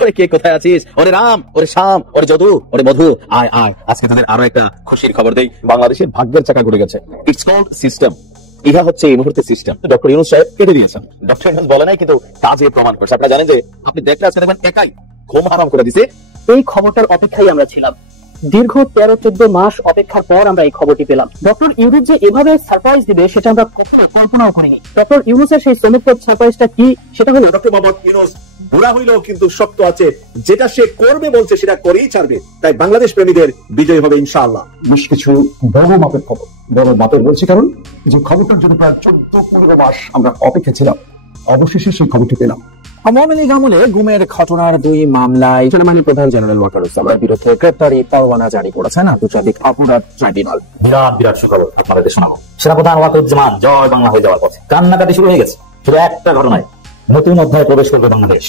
ওরে কে কোথায় আছিস? ওরে রাম, ওরে শ্যাম, ওরে যদু, ওরে মধু, আয় আয়, আজকে তোদের আরো একটা খুশির খবর দেই। বাংলাদেশের ভাগ্যের চাকা ঘুরে গেছে। It's called system. ইহা হচ্ছে এই মুহূর্তে সিস্টেম। ডক্টর ইউনূস সাহেব কেটে দিয়েছেন। ডক্টর ইউনূস বলে নাই, কিন্তু কাজে প্রমাণ করছে। আপনারা জানেন যে আপনি দেখলে আজকে দেখবেন একাই ঘুম হারাম করে দিছে। এই খবরটার অপেক্ষায় আমরা ছিলাম। দীর্ঘ 13-14 মাস অপেক্ষার পর আমরা এই খবরটি পেলাম। ডক্টর ইউনূস যে এভাবে সারপ্রাইজ দিবে সেটা আমরা কখনো কল্পনাও করিনি। ডক্টর ইউনূসের সেই চমকপ্রদ সারপ্রাইজটা কি, সেটা হলো ডক্টর মোহাম্মদ ইউনূস বুড়া হইলেও কিন্তু শক্ত আছে, যেটা সে করবে বলছে সেটা করেই ছাড়বে। তাই বাংলাদেশ প্রেমীদের বিজয় হবে ইনশাআল্লাহ। বেশ কিছু বড় মাপের খবর। বড় মাপের বলছি কারণ যে খবরটার জন্য প্রায় 14-15 মাস আমরা অপেক্ষা ছিলাম, অবশেষে সেই খবরটি পেলাম। আওয়ামী লীগ আমলে গুমের ঘটনার 2 মামলায় সেনাবাহিনী প্রধান জেনারেল ওয়াকারুজ্জামানের বিরুদ্ধে গ্রেপ্তারি পরোয়ানা জারি করেছেন আন্তর্জাতিক অপরাধ ট্রাইব্যুনাল। বিরাট সুখবর আপনাদের শোনাবো। সেনাপ্রধান ওয়াকারুজ্জামান জয় বাংলা হয়ে যাওয়ার পথে। কান্নাকাটি শুরু হয়ে গেছে। শুধু একটা ঘটনায় নতুন অধ্যায়ে প্রবেশ করবে বাংলাদেশ।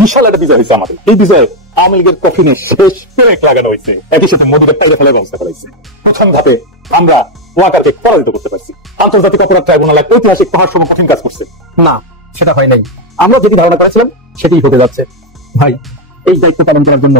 বিশাল একটা বিজয় হয়েছে আমাদের। এই বিজয় আওয়ামী লীগের কফিনে শেষ পেরেক লাগানো হয়েছে। একই সাথে মোদীকে টাইলে ফেলার ব্যবস্থা করা হয়েছে। প্রথম ধাপে আমরা ওয়াকারকে পরাজিত করতে পারছি। আন্তর্জাতিক অপরাধ ট্রাইব্যুনাল এক ঐতিহাসিক পাহাড় সম কঠিন কাজ করছে। না, সেটা হয় নাই। আমরা যেটি ধারণা করেছিলাম সেটি হতে যাচ্ছে। ভাই, এই দায়িত্ব পালন করার জন্য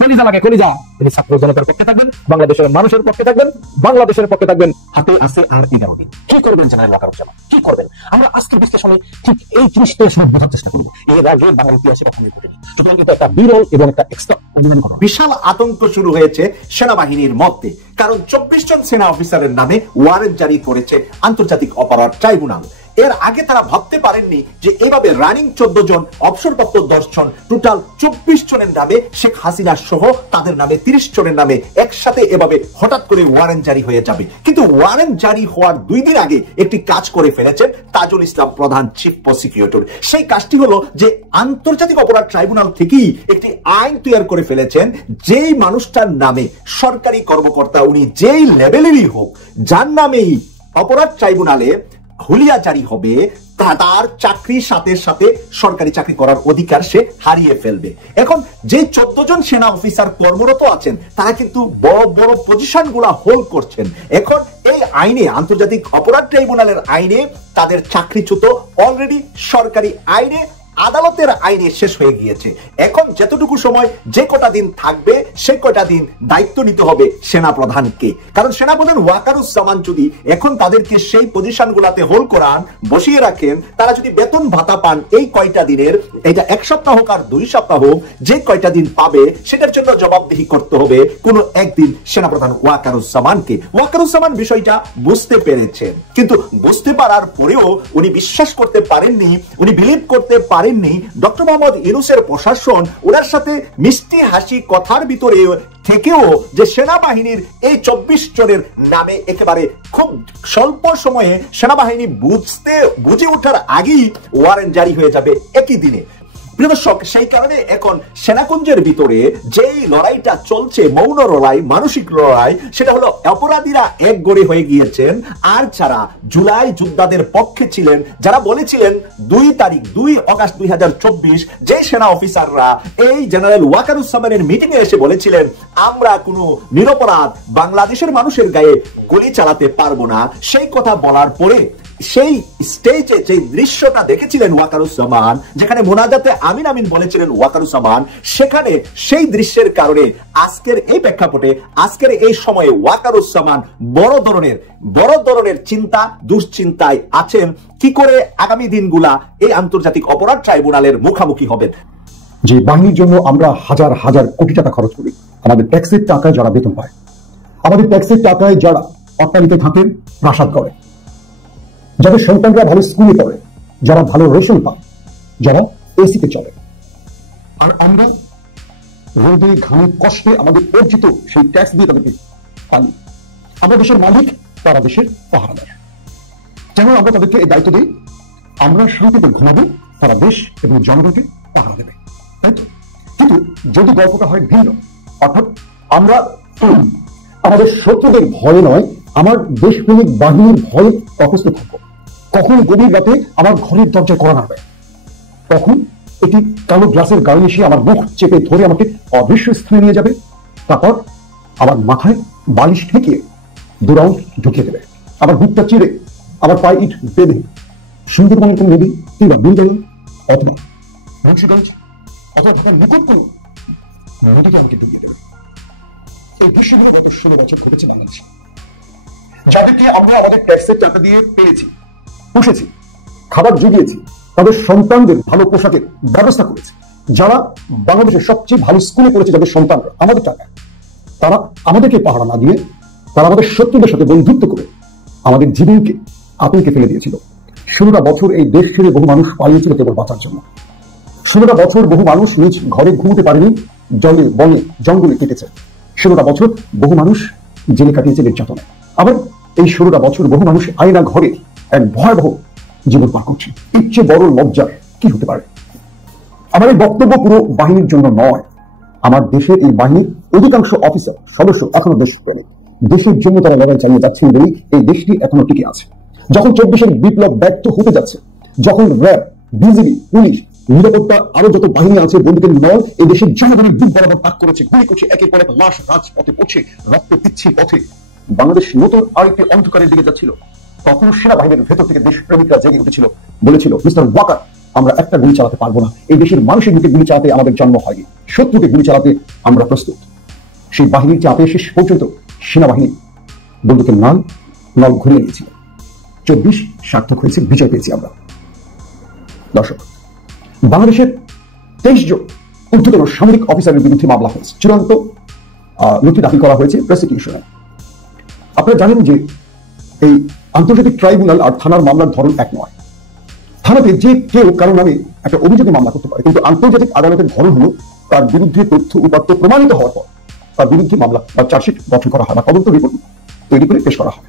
কলিজা লাগে, কলিজা। তিনি ছাত্র জনতার পক্ষে থাকবেন, বাংলাদেশের মানুষের পক্ষে থাকবেন, বাংলাদেশের পক্ষে থাকবেন। হাতে আছে আর 11 দিন। কি করবেন জেনারেল ওয়াকারুজ্জামান, কি করবেন? আমরা আজকের বিশ্লেষণে ঠিক এই জিনিসটা বোঝার চেষ্টা করবো। এর আগে বাংলার ইতিহাসে কখনোই ঘটেনি। সুতরাং কিন্তু একটা বিরল এবং একটা এক্সট্রা অর্ডিনারি ঘটনা। বিশাল আতঙ্ক শুরু হয়েছে সেনাবাহিনীর মধ্যে, কারণ 24 জন সেনা অফিসারের নামে ওয়ারেন্ট জারি করেছে আন্তর্জাতিক অপরাধ ট্রাইব্যুনাল। এর আগে তারা ভাবতে পারেননি যে এভাবে রানিং 14 জন, অবসরপ্রাপ্ত 10 জন, টোটাল 24 জনের নামে, শেখ হাসিনা সহ তাদের নামে 30 জনের নামে একসাথে এভাবে হঠাৎ করে ওয়ারেন্ট জারি হয়ে যাবে। কিন্তু ওয়ারেন্ট জারি হওয়ার 2 দিন আগে একটি কাজ করে ফেলেছেন তাজুল ইসলাম প্রধান চিফ প্রসিকিউটর। সেই কাজটি হলো যে আন্তর্জাতিক অপরাধ ট্রাইব্যুনাল থেকেই একটি আইন তৈরি করে ফেলেছেন, যেই মানুষটার নামে সরকারি কর্মকর্তা, উনি যেই লেভেলেরই হোক, যার নামেই অপরাধ ট্রাইব্যুনালে হুলিয়া জারি হবে, তার চাকরির সাথে সাথে সরকারি চাকরি করার অধিকার সে হারিয়ে ফেলবে। এখন যে 14 জন সেনা অফিসার কর্মরত আছেন তারা কিন্তু বড় বড় পজিশন গুলা হোল্ড করছেন। এখন এই আইনে, আন্তর্জাতিক অপরাধ ট্রাইব্যুনালের আইনে তাদের চাকরিচ্যুত অলরেডি সরকারি আইনে, আদালতের আইনে শেষ হয়ে গিয়েছে। এখন যতটুকু সময়, যে কটা দিন থাকবে, সে কটা দিন দায়িত্ব নিতে হবে সেনা প্রধানকে। কারণ সেনাপ্রধান ওয়াকারুজ্জামান যদি এখন তাদেরকে সেই পজিশন গুলাতে হোল্ড করান, বসিয়ে রাখেন, তারা যদি বেতন ভাতা পান এই কয়টা দিনের, এটা 1 সপ্তাহ হোক আর 2 সপ্তাহ হোক, যে কয়টা দিন পাবে সেটার জন্য জবাবদিহি করতে হবে কোনো একদিন সেনাপ্রধান ওয়াকারুজ্জামানকে। ওয়াকারুজ্জামান বিষয়টা বুঝতে পেরেছেন, কিন্তু বুঝতে পারার পরেও উনি বিশ্বাস করতে পারেননি, উনি বিলিভ করতে পারেন ডক্টর মোহাম্মদ ইউনূসের প্রশাসন ওনার সাথে মিষ্টি হাসি কথার ভিতরে থেকেও যে সেনাবাহিনীর এই 24 জনের নামে একেবারে খুব স্বল্প সময়ে সেনাবাহিনী বুঝে ওঠার আগেই ওয়ারেন্ট জারি হয়ে যাবে একই দিনে। প্রিয় দর্শক, সেই কারণে এখন সেনাকুঞ্জের ভিতরে যেই লড়াইটা চলছে, মৌন লড়াই, মানসিক লড়াই, সেটা হলো অপরাধীরা এক গড়ে হয়ে গিয়েছেন। আর যারা জুলাই যোদ্ধাদের পক্ষে ছিলেন, যারা বলেছিলেন 2 আগস্ট 2024 যে সেনা অফিসাররা এই জেনারেল ওয়াকারুজ্জামানের মিটিং এ এসে বলেছিলেন আমরা কোনো নিরপরাধ বাংলাদেশের মানুষের গায়ে গুলি চালাতে পারবো না, সেই কথা বলার পরে সেই স্টেজে যে দৃশ্যটা দেখেছিলেন ওয়াকারুজ্জামান, যেখানে মোনাজাতে আমিন আমিন বলেছিলেন ওয়াকারুজ্জামান, সেখানে সেই দৃশ্যের কারণে আজকের এই প্রেক্ষাপটে, আজকের এই সময়ে ওয়াকারুজ্জামান বড় ধরনের চিন্তা, দুশ্চিন্তায় আছেন কি করে আগামী দিনগুলা এই আন্তর্জাতিক অপরাধ ট্রাইব্যুনালের মুখোমুখি হবেন। যে বাহিনীর জন্য আমরা হাজার হাজার কোটি টাকা খরচ করি, আমাদের ট্যাক্সের টাকায় যারা বেতন পায়, আমাদের ট্যাক্সের টাকায় যারা অট্টালিকায় থাকেন, প্রাসাদ করে, যাদের সন্তানরা ভালো স্কুলে পড়ে, যারা ভালো রেশন পায়, যারা এসিতে চলে, আর আমরা রোদে ঘামে কষ্টে আমাদের অর্জিত সেই ট্যাক্স দিয়ে তাদেরকে পানি। আমরা দেশের মালিক, তারা দেশের পাহারাদার। যেমন আমরা তাদেরকে এই দায়িত্ব দিই, আমরা শান্তিতে ঘুমাবো, তারা দেশ এবং জনগণকে পাহারা দেবে, তাই তো? কিন্তু যদি গল্পটা হয় ভিন্ন, অর্থাৎ আমরা আমাদের শত্রুদের ভয়ে নয়, আমার দেশপ্রেমিক বাহিনীর ভয়ে অপ্রস্তুত থাকবো। কখন গভীর রাতে আমার ঘরের দরজায় করা নাড়বে, তখন এটি কালো গ্লাসের গায়ে এসে আমার মুখ চেপে ধরে আমাকে অদৃশ্য স্থানে নিয়ে যাবে, তারপর আমার মাথায় বালিশ ঠেকিয়ে 2 রাউন্ড ঢুকিয়ে দেবে, আমার বুকটা চিরে আমার পায়ে ইট বেঁধে সুন্দরবনের কোন নদী কিংবা বিলডাল অথবা মুন্সিগঞ্জ অথবা ঢাকার নিকট কোনো নদীকে আমাকে ডুবিয়ে দেবে। এই দৃশ্যগুলো গত 16 বছর ঘটেছে বাংলাদেশে। যাদেরকে আমরা আমাদের ট্যাক্সের টাকা দিয়ে পেয়েছি, পুষেছি, খাবার জুগিয়েছি, তাদের সন্তানদের ভালো পোশাকের ব্যবস্থা করেছে, যারা বাংলাদেশের সবচেয়ে ভালো স্কুলে পড়েছে, যাদের সন্তানরা আমাদের টাকায়, তারা আমাদেরকে পাহারা না দিয়ে তারা আমাদের শত্রুদের সাথে বন্ধুত্ব করে আমাদের জীবনকে আতঙ্কে ফেলে দিয়েছিল। 16টা বছর এই দেশ ছেড়ে বহু মানুষ পালিয়েছিল কেবল বাঁচার জন্য। 16টা বছর বহু মানুষ নিজ ঘরে ঘুমোতে পারেনি, জলে বনে জঙ্গলে কেটেছে। 16টা বছর বহু মানুষ জেলে কাটিয়েছে নির্যাতনে। আবার এই 16টা বছর বহু মানুষ আয়না ঘরে এক ভয়াবহ জীবন পার করছে। ইচ্ছে বড় লজ্জার কি হতে পারে? আমার এই বক্তব্য পুরো বাহিনীর জন্য নয়। আমার দেশের এই বাহিনীর অধিকাংশ অফিসার সদস্য এখনো দেশপ্রেমিক। দেশের জন্য তারা লড়াই চালিয়ে যাচ্ছেন বলেই এই দেশটি এখনো টিকে আছে। যখন 24-এর বিপ্লব ব্যর্থ হতে যাচ্ছে, যখন র্যাব, বিজিবি, পুলিশ, নিরাপত্তা আরো যত বাহিনী আছে বন্দুকের নল এই দেশের জনগণের দিক বরাবর তাক করেছে, গুলি করছে, একের পর এক লাশ রাজপথে পড়ছে, রক্ত পিচ্ছিল পথে বাংলাদেশ নতুন আরেকটি অন্ধকারের দিকে যাচ্ছিল, তখন সেনাবাহিনীর ভেতর থেকে দেশপ্রেমিকরা জেগে উঠেছিল, বলেছিল, মিস্টার ওয়াকার, আমরা একটা গুলি চালাতে পারবো না। এই দেশের মানুষের দিকে গুলি চালাতে আমাদের জন্ম হয়নি, শত্রুকে গুলি চালাতে আমরা প্রস্তুত। সেই বাহিনীর চাপে শেষ পর্যন্ত সেনাবাহিনী বন্দুকের নল ঘুরিয়ে নিয়েছিল। 24 সার্থক হয়েছে, বিজয় পেয়েছি আমরা। দর্শক, বাংলাদেশের 23 জন ঊর্ধ্বতন সামরিক অফিসারের বিরুদ্ধে মামলা হয়েছে, চূড়ান্ত নথি দাখিল করা হয়েছে প্রসিকিউশনে। আপনারা জানেন যে এই আন্তর্জাতিক ট্রাইব্যুনাল আর থানার মামলার ধরন এক নয়। থানাতে যে কেউ কারো নামে একটা অভিযোগে মামলা করতে পারে, কিন্তু আন্তর্জাতিক আদালতের ধরন হলো তার বিরুদ্ধে তথ্য উপাত্ত প্রমাণিত হওয়ার পর তার বিরুদ্ধে মামলা বা চার্জশিট গঠন করা হয় বা তদন্ত রিপোর্ট তৈরি করে পেশ করা হয়।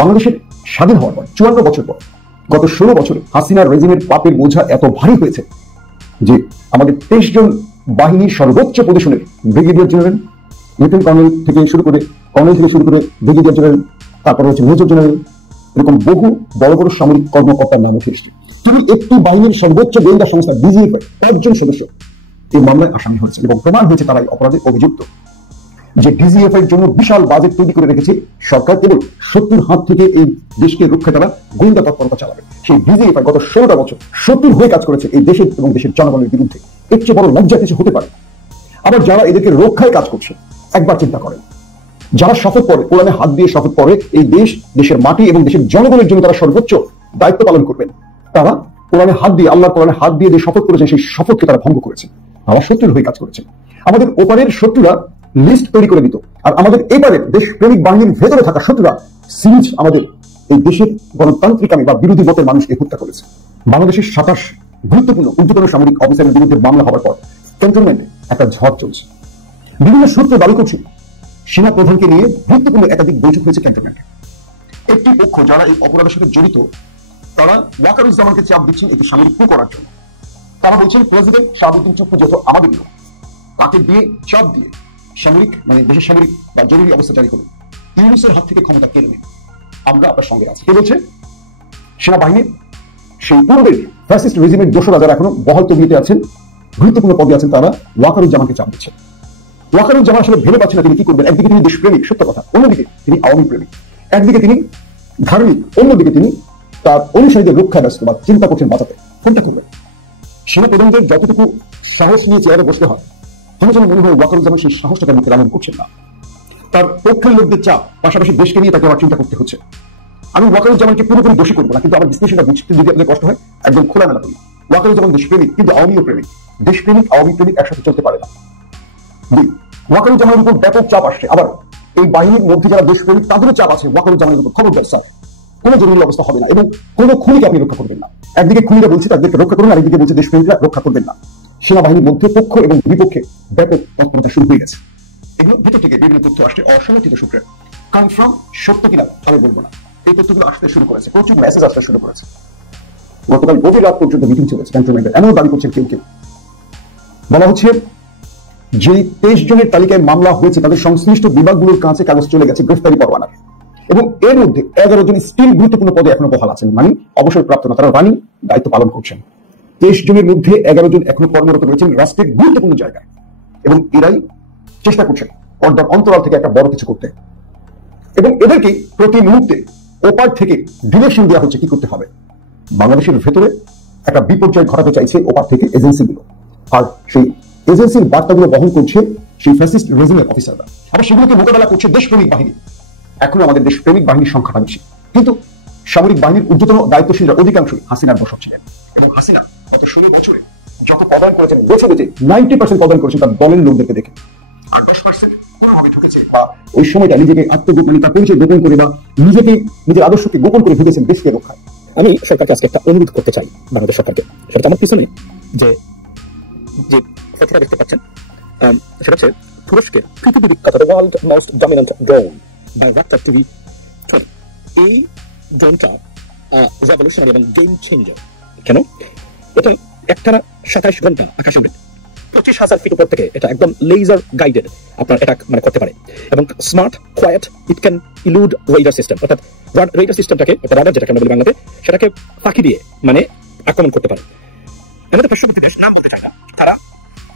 বাংলাদেশের স্বাধীন হওয়ার পর 54 বছর পর গত 16 বছরে হাসিনার রেজিমের পাপের বোঝা এত ভারী হয়েছে যে আমাদের 23 জন বাহিনীর সর্বোচ্চ পজিশনের ব্রিগেডিয়ার জেনারেল, লেফটেন্যান্ট কর্নেল থেকে শুরু করে ব্রিগেডিয়ার জেনারেল, তারপরে হচ্ছে মেজর জেনারেল, এরকম বহু বড় বড় সামরিক কর্মকর্তার নাম উঠে এসেছে। কিন্তু একটি বাহিনীর সর্বোচ্চ গোয়েন্দা সংস্থা ডিজিএফ 5 জন সদস্য এই মামলায় আসামি হয়েছে এবং প্রমাণ হয়েছে তারা এই অপরাধে অভিযুক্ত। যে ডিজিএফ এর জন্য বিশাল বাজেট তৈরি করে রেখেছে সরকার, কেবল শত্রুর হাত থেকে এই দেশকে রক্ষা তারা গোয়েন্দা তৎপরতা চালাবে, সেই ডিজিএফ গত 16টা বছর শত্রুর হয়ে কাজ করেছে এই দেশের এবং দেশের জনগণের বিরুদ্ধে। এর চেয়ে বড় লজ্জা কিছু হতে পারে? আবার যারা এদেরকে রক্ষায় কাজ করছে, একবার চিন্তা করেন, যারা শপথ করে, কোরআনে হাত দিয়ে শপথ করে এই দেশ, দেশের মাটি এবং দেশের জনগণের জন্য তারা সর্বোচ্চ দায়িত্ব পালন করবেন, তারা কোরআনে হাত দিয়ে, আল্লাহর কোরআনে হাত দিয়ে যে শপথ করেছেন সেই শপথকে তারা ভঙ্গ করেছে, আমার শত্রুর হয়ে কাজ করেছে। আমাদের ওপারের শত্রুরা লিস্ট তৈরি করে দিত, আর আমাদের এবারের দেশপ্রেমিক বাহিনীর ভেতরে থাকা শত্রুরা সিরিজ আমাদের এই দেশের গণতান্ত্রিক বা বিরোধী মতের মানুষকে হত্যা করেছে। বাংলাদেশের 27 গুরুত্বপূর্ণ ঊর্ধ্বতন সামরিক অফিসারের বিরুদ্ধে মামলা হওয়ার পর ক্যান্টনমেন্টে একটা ঝড় চলছে। বিভিন্ন সূত্রে দাবি করছে সেনা প্রধানকে নিয়ে গুরুত্বপূর্ণ একাধিক বৈঠক হয়েছে ক্যান্টনমেন্টে। একটি পক্ষ যারা এই অপরাধের সাথে জড়িত তারা ওয়াকারুজ্জামানকে চাপ দিচ্ছেন এটি সামরিক কূপ করার জন্য। তারা বলছেন প্রেসিডেন্ট শাহাবুদ্দিন চুপ্পু যত আমাদের লোক, তাকে দিয়ে চাপ দিয়ে সামরিক দেশের সামরিক বা জরুরি অবস্থা জারি করুন, ইউনুসের হাত থেকে ক্ষমতা কেড়ে নিন, আমরা আপনার সঙ্গে আছি। কে বলছে? সেনাবাহিনীর সেই পূর্বের ফ্যাসিস্ট রেজিমের দোসরা যারা এখনো বহাল তবিয়তে আছেন, গুরুত্বপূর্ণ পদে আছেন, তারা ওয়াকারুজ্জামানকে চাপ দিচ্ছে। ওয়াকারুজ্জামান আসলে ভেবে পাচ্ছেন না তিনি কি করবেন। একদিকে তিনি দেশপ্রেমিক, সত্য কথা, অন্যদিকে তিনি আওয়ামী প্রেমিক, একদিকে তিনি ধার্মিক, অন্যদিকে তিনি তার অনুসারীদের রক্ষায় ব্যস্ত বা চিন্তা করছেন বাঁচাতে। কোনটা করবেন? সেনা প্রধানদের যতটুকু সাহস নিয়ে চেয়ারে বসতে হয়, আমার যেন মনে হয় ওয়াকারুজ্জামান সেই সাহসটাকে নিতে লালন করছেন না। তার পক্ষের লোকদের চাপ, পাশাপাশি দেশকে নিয়ে তাকে আবার চিন্তা করতে হচ্ছে। আমি ওয়াকারুজ্জামানকে পুরোপুরি দোষী করবো না, কিন্তু আমার বিশ্লেষণটা বুঝতে যদি আপনাদের কষ্ট হয় একদম খোলামেলা করি। ওয়াকারুজ্জামান দেশপ্রেমিক, কিন্তু আওয়ামীও প্রেমিক। দেশপ্রেমিক আওয়ামী প্রেমিক একসাথে চলতে পারে না। ওয়াকারুজ্জামানের উপর ব্যাপক চাপ আসছে, আবার এই বাহিনীর মধ্যে যারা দেশপ্রেমিক তাদেরও চাপ আছে ওয়াকারুজ্জামানের উপর। খবরদার স্যার, কোনো জরুরি অবস্থা হবে না এবং কোনো খুনিকে আপনি রক্ষা করবেন না। একদিকে খুনিরা বলছে তাদেরকে রক্ষা করুন, আরেকদিকে বলছে দেশপ্রেমিকরা রক্ষা করবেন না। সেনাবাহিনীর মধ্যে পক্ষ এবং বিপক্ষে ব্যাপক তৎপরতা শুরু হয়ে গেছে। এগুলো ভেতর থেকে বিভিন্ন তথ্য আসছে অসমর্থিত সূত্রে, কনফার্ম সত্য কিনা তবে বলবো না। এই তথ্যগুলো আসতে শুরু করেছে, প্রচুর মেসেজ আসতে শুরু করেছে। গতকাল গভীর রাত পর্যন্ত মিটিং চলেছে ক্যান্টনমেন্টে, এমন দাবি করছেন কেউ কেউ। বলা হচ্ছে যে 23 জনের তালিকায় মামলা হয়েছে তাদের সংশ্লিষ্ট বিভাগগুলোর কাছে কাগজ চলে গেছে গ্রেফতারি পরোয়ানার, এবং এর মধ্যে 11 জন স্টিল গুরুত্বপূর্ণ পদে এখনো বহাল আছেন, মানে অবসরপ্রাপ্ত না, তারা রানিং দায়িত্ব পালন করছেন। 23 জনের মধ্যে 11 জন এখনো কর্মরত রয়েছেন রাষ্ট্রের গুরুত্বপূর্ণ জায়গায়, এবং এরাই চেষ্টা করছেন পর্দার অন্তরাল থেকে একটা বড় কিছু করতে, এবং এদেরকে প্রতি মুহূর্তে ওপার থেকে ডিরেকশন দেওয়া হচ্ছে কি করতে হবে। বাংলাদেশের ভেতরে একটা বিপর্যয় ঘটাতে চাইছে ওপার থেকে এজেন্সিগুলো, আর সেই এজেন্সির বার্তাগুলো বহন করছে সেই ফ্যাসিস্ট রেজিমের অফিসাররা, আবার সেগুলোকে মোকাবেলা করছে দেশপ্রেমিক বাহিনী। এখনো আমাদের দেশপ্রেমিক বাহিনীর সংখ্যাটা বেশি, কিন্তু সামরিক বাহিনীর ঊর্ধ্বতন দায়িত্বশীলরা অধিকাংশই হাসিনার বশব ছিলেন। এবং হাসিনা গত 16 বছরে যত প্রদান করেছেন, বেছে বেছে 90% প্রদান করেছেন তার দলের লোকদেরকে দেখে, আর 10% কোনোভাবে ঢুকেছে বা ওই সময়টা নিজেকে আত্মগোপনে তার পরিচয় গোপন করে বা নিজের আদর্শকে গোপন করে ঢুকেছেন দেশকে রক্ষায়। আমি সরকারকে আজকে একটা অনুরোধ করতে চাই, বাংলাদেশ সরকারকে। সেটা আমার পিছনে যে যে ফটোটা দেখতে পাচ্ছেন, সেটা হচ্ছে তুরস্কের পৃথিবী বিখ্যাত world most dominant drone Bayraktar TB 20। এই ড্রোনটা রেভলিউশনারি এবং গেম চেঞ্জার। কেন? এটা একটানা 27 ঘন্টা আকাশে উড়ে 25,000 ফিট উপর থেকে এটা একদম লেজার গাইডেড আপনার এটা মানে করতে পারে, এবং smart quite it can elude radar system, অর্থাৎ রেডার সিস্টেমটাকে রাডার যেটাকে আমরা বলি বাংলাতে, সেটাকে ফাঁকি দিয়ে মানে আক্রমণ করতে পারে। এমন বিশ্ববিদ্যালয় দেশ নাম বলতে চাই না, তারা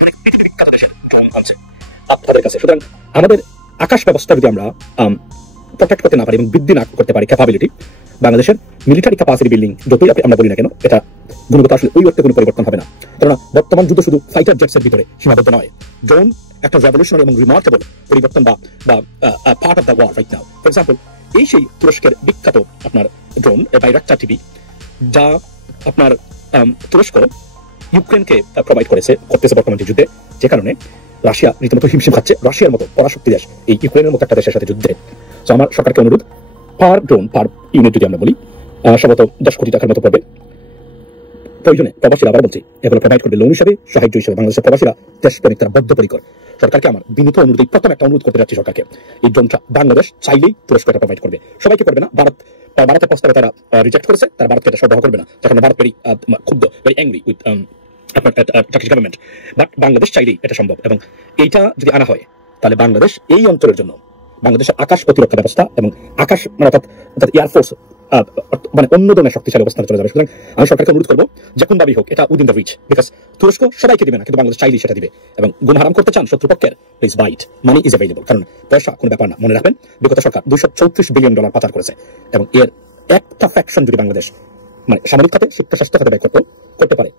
অনেক পৃথিবী বিখ্যাত দেশের ড্রোন আছে আপনাদের কাছে। সুতরাং আমাদের আকাশ ব্যবস্থা যদি আমরা প্রোটেক্ট করতে না পারি এবং বৃদ্ধি না করতে পারি ক্যাপাবিলিটি, বাংলাদেশের মিলিটারি ক্যাপাসিটি বিল্ডিং যতই আমরা বলি না কেন, এটা গুণগত আসলে ওই অর্থে কোনো পরিবর্তন হবে না। কেননা বর্তমান যুদ্ধ শুধু ফাইটার জেটসের ভিতরে সীমাবদ্ধ নয়। ড্রোন একটা রেভলিউশনারি এবং রিমার্কেবল পরিবর্তন বা part of the war right now. For example, এই সেই তুরস্কের বিখ্যাত আপনার ড্রোন বাইরাকটার টিভি, যা আপনার তুরস্ক ইউক্রেনকে প্রোভাইড করতেছে বর্তমান যুদ্ধে, যে কারণে রাশিয়া রীতিমতো হিমশিম খাচ্ছে। রাশিয়ার মতো পরাশক্তি দেশ এই ইউক্রেনের মতো একটা দেশের সাথে যুদ্ধে। তো আমার সরকারকে অনুরোধ, পার ড্রোন পার ইউনিট যদি আমরা বলি সম্ভবত 10 কোটি টাকার মতো পড়বে। প্রয়োজনে প্রবাসীরা, আবার বলছি, এগুলো প্রোভাইড করবে লোন হিসাবে, সাহায্য হিসাবে। বাংলাদেশের প্রবাসীরা দেশপ্রেমিক, তারা বদ্ধপরিকর। সরকারকে আমার বিনীত অনুরোধ, প্রথম একটা অনুরোধ করতে যাচ্ছি সরকারকে, এই ড্রোনটা বাংলাদেশ চাইলেই তুরস্ক এটা প্রোভাইড করবে, সবাইকে করবে না। ভারতের প্রস্তাবে তারা রিজেক্ট করেছে, তারা ভারতকে এটা সরবরাহ করবে না, তখন ভারত ভেরি ক্ষুব্ধ, ভেরি অ্যাংরি উইথ আপনার টার্কিশ গভর্নমেন্ট। বাট বাংলাদেশ চাইলেই এটা সম্ভব, এবং এইটা যদি আনা হয় তাহলে বাংলাদেশ এই অঞ্চলের জন্য বাংলাদেশের আকাশ প্রতিরক্ষা ব্যবস্থা এবং আকাশ মানে অর্থাৎ এয়ারফোর্স মানে অন্য ধরনের শক্তিশালী অবস্থানে চলে যাবে। সুতরাং আমি সরকারকে অনুরোধ করবো, যখন ভাবেই হোক, এটা উইদিন দ্য রিচ, বিকজ তুরস্ক সবাইকে দিবে না, কিন্তু বাংলাদেশ চাইলেই সেটা দিবে। এবং গুণ হারাম করতে চান শত্রুপক্ষের, please bite, money is available. কারণ পয়সা কোনো ব্যাপার না, মনে রাখবেন বিগত সরকার $234 বিলিয়ন পাচার করেছে, এবং এর একটা ফ্যাকশন যদি বাংলাদেশ মানে সামরিক খাতে, শিক্ষা স্বাস্থ্য খাতে ব্যয় করতে পারে,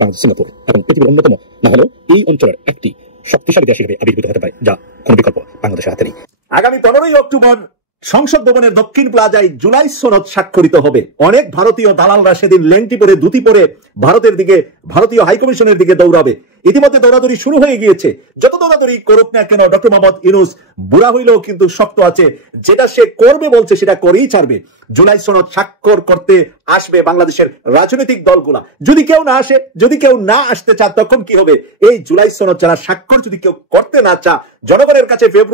বাংলাদেশ, সিঙ্গাপুর এবং পৃথিবীর অন্যতম না হলেও এই অঞ্চলের একটি শক্তিশালী দেশ হিসেবে আবির্ভূত হতে পারে, যা কোনো বিকল্প বাংলাদেশের হাতে নেই। আগামী 15 অক্টোবর সংসদ ভবনের দক্ষিণ প্লাজায় জুলাই সনদ স্বাক্ষরিত হবে। অনেক ভারতীয় দালালরা সেদিন লেংটি পরে, ধুতি পরে ভারতের দিকে, ভারতীয় হাইকমিশনের দিকে দৌড়াবে। ইতিমধ্যে দৌড়াদৌড়ি শুরু হয়ে গিয়েছে। যত দৌড়াদৌড়ি করুক না কেন, ডক্টর মোহাম্মদ ইউনূস বুড়া হইলেও কিন্তু শক্ত আছে, যেটা সে করবে বলছে সেটা করেই ছাড়বে। জুলাই সনদ স্বাক্ষর করতে আসবে বাংলাদেশের রাজনৈতিক দলগুলা। যদি কেউ না আসে, যদি কেউ না আসতে চায়, তখন কি হবে? এই জুলাই সনদ যারা স্বাক্ষর যদি কেউ করতে না চায়, জনগণের কাছে ফেব্রুয়ারি